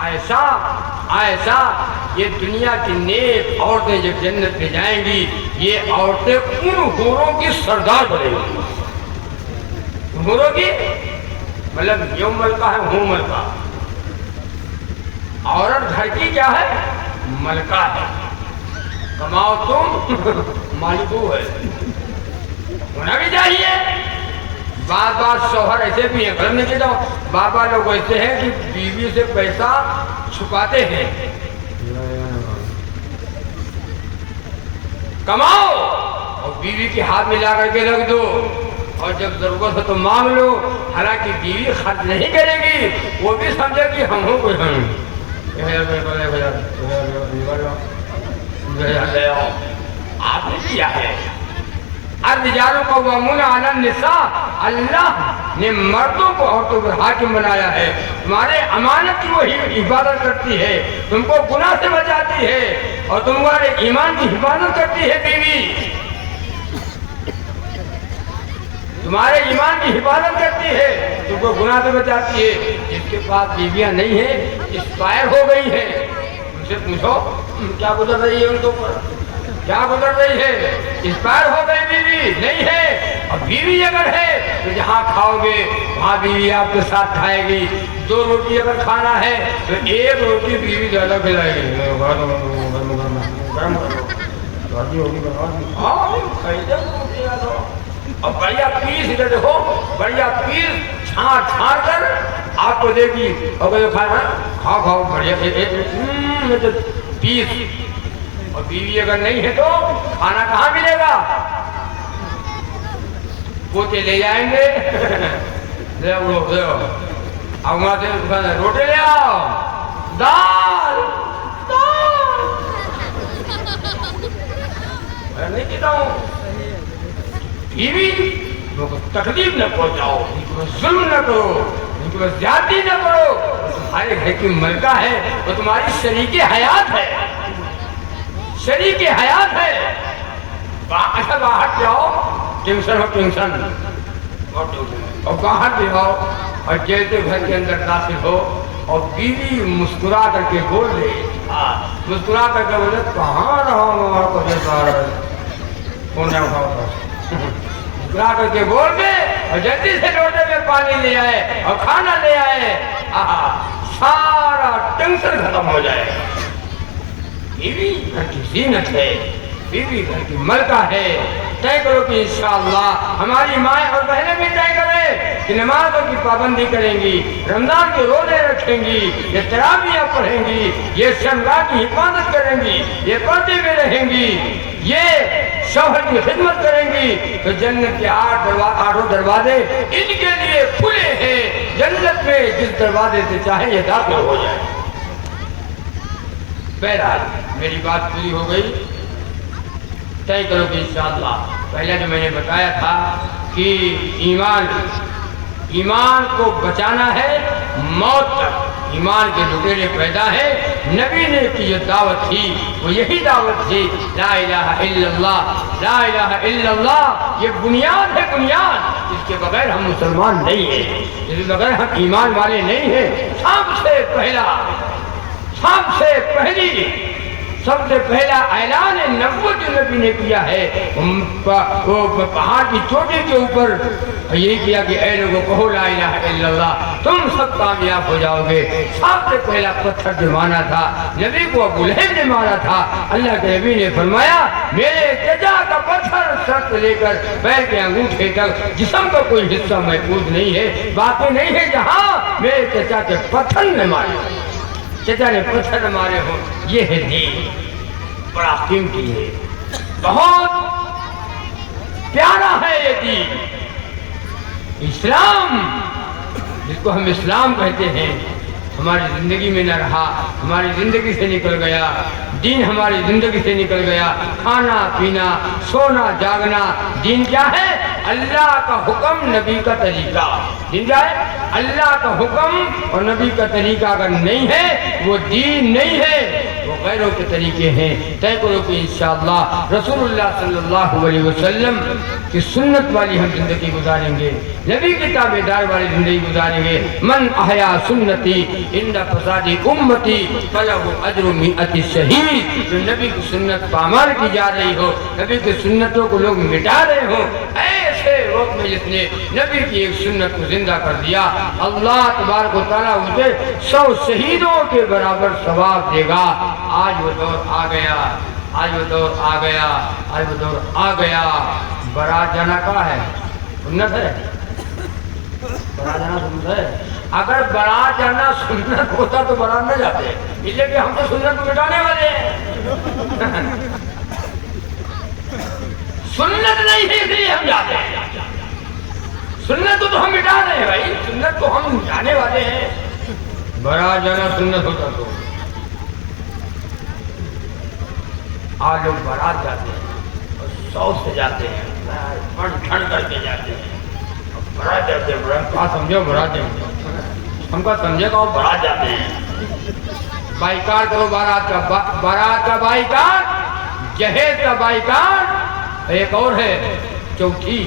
عائشہ عائشہ یہ دنیا کی نیک عورتیں جب جنت میں جائیں گی یہ عورتیں ان حوروں کی سردار بنیں گی. حوروں کی مطلب یوں ملکہ ہے ہوں ملکہ. عورت گھر کی کیا ہے؟ ملکہ ہے. کماؤ تم مالکو ہے. ہونا بھی چاہیے. بعض شوہر ایسے بھی ہیں گھر میں کہ بابا لوگ ایسے ہیں کہ بیوی سے پیسہ چھپاتے ہیں. کماؤ اور بیوی کے ہاتھ میں لا کر کے رکھ دو اور جب ضرورت ہو تو مانگ لو. حالانکہ بیوی خرچ نہیں کرے گی وہ بھی سمجھے کہ ہم ہوں کوئی ہم. آپ نے کیا ہے. الرجال قوامون علی النساء. اللہ نے مردوں کو عورتوں پر حاکم بنایا ہے. تمہارے امانت کی وہی حفاظت کرتی ہے, تم کو گناہ سے بچاتی ہے اور تمہارے ایمان کی حفاظت کرتی ہے. بیوی تمہارے ایمان کی حفاظت کرتی ہے, تم کو گناہ سے بچاتی ہے. جس کے پاس بیویاں نہیں ہیں ایکسپائر ہو گئی ہے ان سے پوچھو کیا گزر رہی ہے ان کے اوپر, کیا گزر رہی ہے. ایکسپائر ہو گئی بیوی نہیں ہے. اور بیوی اگر ہے تو جہاں کھاؤ گے وہاں بیوی آپ کے ساتھ کھائے گی. 2 روٹی اگر کھانا ہے تو 1 روٹی بیوی زیادہ کھلائے گی. اور بڑھیا پیس ادھر دیکھو, بڑھیا پیس چھان کر آپ کو دے گی. اور کھانا کھاؤ کھاؤ بڑھیا پیس. اور بیوی اگر نہیں ہے تو کھانا کہاں ملے گا. پوتے لے جائیں گے لے اب وہاں سے روٹی لے آؤ, دال میں نہیں کہتا ہوں. بیوی کو تکلیف نہ پہنچاؤ, ان کو ظلم نہ کرو, ان کو زیادتی نہ کرو. تمہارے گھر کی ملکہ ہے وہ تمہاری شریک حیات ہے, شریک حیات ہے. اچھا باہر جاؤ ٹینشن ہو ٹینشن اور باہر بھی ہو اور جیسے گھر کے اندر داخل ہو اور بیوی مسکرا کر کے بول دے, مسکرا کر کے بولے کہاں رہا کو مسکرا کر کے بول دے اور جلدی سے لوٹے میں پانی لے آئے اور کھانا لے آئے, سارا ٹینشن ختم ہو جائے. بیوی گھر کی زینت ہے, بیوی گھر کی ملکہ ہے. طے کرو کہ انشاءاللہ ہماری مائیں اور بہنیں بھی طے کریں کہ نمازوں کی پابندی کریں گی, رمضان کے روزے رکھیں گی, یہ تراویح پڑھیں گی, یہ شمگاہ کی حفاظت کریں گی, یہ پردے میں رہیں گی, یہ شوہر کی خدمت کریں گی. تو جنت کے 8 دروازے ان کے لیے کھلے ہیں. جنت میں جس دروازے سے چاہے یہ داخل ہو جائے. بہرحال میری بات پوری ہو گئی. طے کرو کہ انشاءاللہ پہلے جو میں نے بتایا تھا کہ ایمان کو بچانا ہے موت تک. ایمان کے لٹیرے پیدا ہیں. نبی نے کی جو دعوت تھی وہ یہی دعوت تھی, لا الہ الا اللہ, لا الہ الا اللہ. یہ بنیاد ہے, بنیاد. اس کے بغیر ہم مسلمان نہیں ہیں, اس کے بغیر ہم ایمان والے نہیں ہیں. سب سے پہلا اعلان نبوت جو نبی نے کیا ہے وہ پہاڑ کی چوٹی کے اوپر یہی کیا کہ اے لوگوں کہو لا الہ الا اللہ, تم سب کامیاب ہو جاؤ گے. سب سے پہلا پتھر جو مارا تھا نبی کو ابو لہب نے مارا تھا. اللہ کے نبی نے فرمایا میرے چچا کا پتھر سر سے لے کر پیر کے انگوٹھے تک جسم کا کوئی حصہ محفوظ نہیں ہے, باقی نہیں ہے جہاں میرے چچا کے پتھر نے مارے, چچا نے پتھر مارے ہو. یہ ہے دین, بڑا قیمتی ہے, بہت پیارا ہے یہ دین. اسلام جس کو ہم اسلام کہتے ہیں ہماری زندگی میں نہ رہا, ہماری زندگی سے نکل گیا. دین ہماری زندگی سے نکل گیا. کھانا پینا سونا جاگنا دین کیا ہے؟ اللہ کا حکم نبی کا طریقہ. دین کیا ہے؟ اللہ کا حکم اور نبی کا طریقہ اگر نہیں ہے وہ دین نہیں ہے. وہ غیروں کے طریقے ہیں. طے کرو کہ انشاءاللہ رسول اللہ صلی اللہ علیہ وسلم کی سنت والی ہم زندگی گزاریں گے, نبی کی تابعدار والی زندگی گزاریں گے. من احیا سنتی عند فساد امتی فلہ اجر مئۃ شہید. جو نبی کی سنت پامال کی جا رہی ہو, نبی کی سنتوں کو لوگ مٹا رہے ہوں, ایسے وقت میں جس نے نبی کی ایک سنت کو زندہ کر دیا, اللہ تبارک و تعالیٰ اسے 100 شہیدوں کے برابر ثواب دے گا. آج وہ دور آ گیا, آج وہ دور آ گیا, آج وہ دور آ گیا. برات جانا کہاں ہے؟ سنت ہے. برات جانا سنت ہے. اگر برات جانا سنت ہوتا تو برات نہ جاتے, اس لیے کہ ہم تو سنت کو مٹانے والے ہیں. سنت نہیں ہے اس لیے ہم جاتے ہیں. سنت تو ہم مٹا رہے ہیں بھائی, سنت کو ہم مٹانے والے ہیں. برات جانا سنت ہوتا تو آج لوگ برات جاتے ہیں اور شوق سے جاتے ہیں, ٹھنڈ کر کے جاتے ہیں. برات جاتے ہیں, برات کہاں سمجھو, برات جاتے ہیں. ہم کا سمجھے گا وہ برات جاتے ہیں. بائیکاٹ کرو بارات کا, بارات کا بائیکاٹ, جہیز کا بائیکاٹ. ایک اور ہے چوتھی,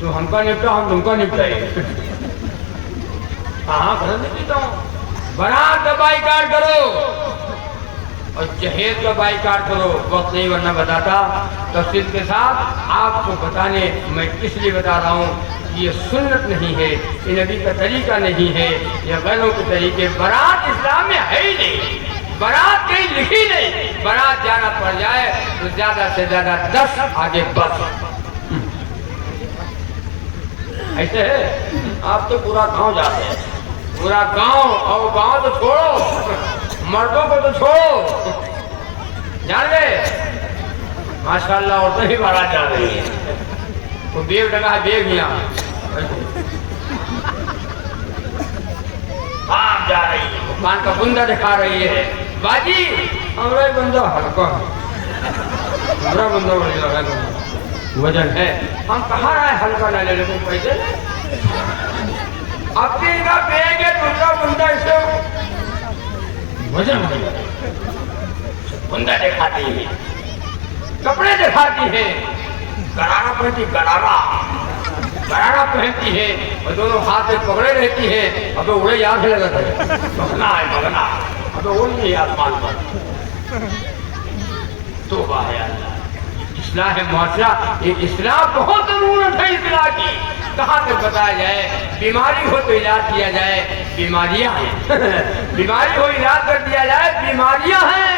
تو ہم کا نپٹا ہم تم کا نپٹائے. کہاں گھر میں پیتا ہوں. برات کا بائیکاٹ کرو اور جہیز کا بائیکاٹ کرو. وقت نہیں ورنہ بتاتا تفصیل کے ساتھ. آپ کو بتانے میں اس لیے بتا رہا ہوں, یہ سنت نہیں ہے, یہ نبی کا طریقہ نہیں ہے, یہ غیروں کے طریقے. برات اسلام میں ہے ہی نہیں, برات کہیں لکھی نہیں. برات جانا پڑ جائے تو زیادہ سے زیادہ 10 آگے بس. ایسے ہے, آپ تو پورا گاؤں جاتے ہیں, پورا گاؤں. اور گاؤں تو چھوڑو, مردوں کو تو چھوڑو, جان گئے ماشاءاللہ عورتیں ہی بارات جا رہی ہیں. وہ بیگ ڈگا ہے, بیگ یہاں آپ جا رہی ہے, وہ کان کا بندہ دکھا رہی ہے. باجی ہمارا بندہ ہلکا, ہمارا بندہ بڑی لگا وزن ہے. ہم کہاں رہے ہلکا نہ لے لیکن پیسے اپنی کا بیگ ہے, دوسرا بندہ اسے وزن بندہ دکھاتی ہے, کپڑے دکھاتی ہے, گرارا پہنتی, گرارا پہنتی ہے, اور دونوں ہاتھ میں پکڑے رہتی ہے. اب اڑے یاد ہے لگا تھا بھگنا ہے, بھگنا اب اڑ گئی آسمان پر. توبہ ہے اللہ. اصلاح معاشرہ, یہ اصلاح بہت ضرورت ہے اصلاح کی. کہاں تک بتایا جائے, بیماری ہو تو علاج کیا جائے, بیماریاں ہیں. بیماری ہو علاج کر دیا جائے, بیماریاں ہیں.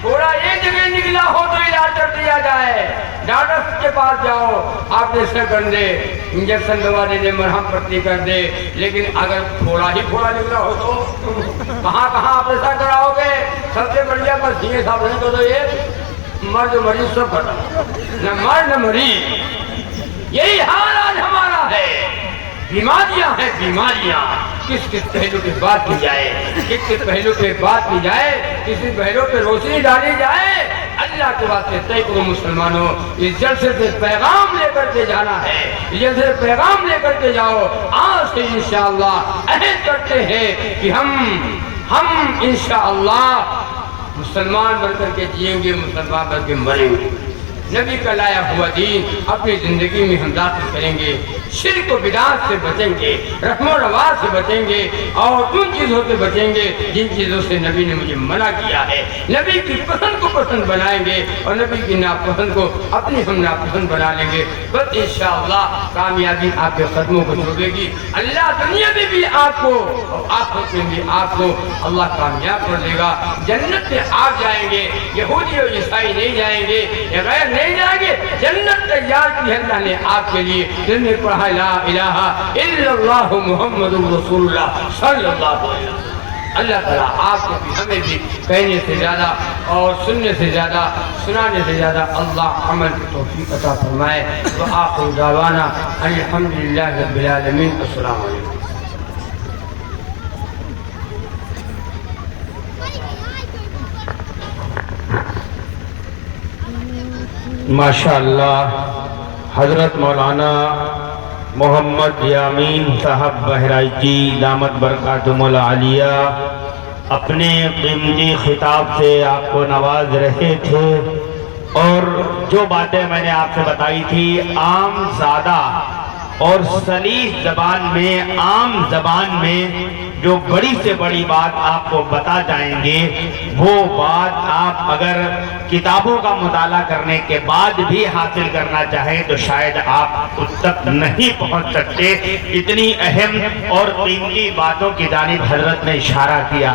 تھوڑا ایک جگہ نکلا ہو تو علاج کر دیا جائے. ڈاکٹر کے پاس جاؤ, آپ نے سر کر دے, انجیکشن دوا دے دے, مرہم پٹی کر دے. لیکن اگر تھوڑا ہی تھوڑا نکلا ہو تو کہاں کہاں آپ ایسا کراؤ گے. سب سے بڑھیا بس یہ صاحب نہیں تو یہ مرد مریض سب ختم, نہ مرد نہ مریض. یہی حال آج ہمارا ہے. بیماریاں ہیں, بیماریاں. کس کس پہلو پہ بات کی جائے, کس کس پہلو پہ بات کی جائے, کسی پہلو پہ روشنی ڈالی جائے. اللہ کے واسطے طے کرو مسلمانوں, اس جلسے سے پیغام لے کر کے جانا ہے, اس جلسے سے پیغام لے کر کے جاؤ. آج سے انشاءاللہ عہد کرتے ہیں کہ ہم انشاءاللہ مسلمان بن کر کے جئیں گے, مسلمان بن کے مریں گے. نبی کا لایا ہوا دین اپنی زندگی میں ہم داخل کریں گے. شرک و بدعات سے بچیں گے, رسم و رواج سے بچیں گے, اور ان چیزوں سے بچیں گے جن چیزوں سے نبی نے مجھے منع کیا ہے. نبی کی پسند کو پسند بنائیں گے, اور نبی کی ناپسند کو اپنی ہم ناپسند بنا لیں گے. بس انشاءاللہ کامیابی آپ کے قدموں کو چھوڑے گی. اللہ دنیا میں بھی آپ کو اور آخرت میں بھی آپ کو اللہ کامیاب کر دے گا. جنت میں آپ جائیں گے, یہودی اور عیسائی نہیں جائیں گے, غیر نہیں جائیں گے. جنت تیار کی ہے اللہ نے آپ کے لیے. جن نے پڑھا لا الہ الا اللہ محمد رسول اللہ صلی اللہ علیہ وسلم. اللہ تعالیٰ آپ کو بھی ہمیں بھی کہنے سے زیادہ اور سننے سے زیادہ, سنانے سے زیادہ اللہ عمل کی توفیق عطا فرمائے. وآخر دعوانا الحمدللہ رب العالمین. السلام علیکم. ماشاءاللہ حضرت مولانا محمد یامین صاحب بہرائچی دامت برکاتہم العالیہ اپنے قیمتی خطاب سے آپ کو نواز رہے تھے، اور جو باتیں میں نے آپ سے بتائی تھی عام سادہ اور سلیس زبان میں، عام زبان میں جو بڑی سے بڑی بات آپ کو بتا جائیں گے، وہ بات آپ اگر کتابوں کا مطالعہ کرنے کے بعد بھی حاصل کرنا چاہیں تو شاید آپ اس تک نہیں پہنچ سکتے۔ اتنی اہم اور قیمتی باتوں کی جانب حضرت نے اشارہ کیا۔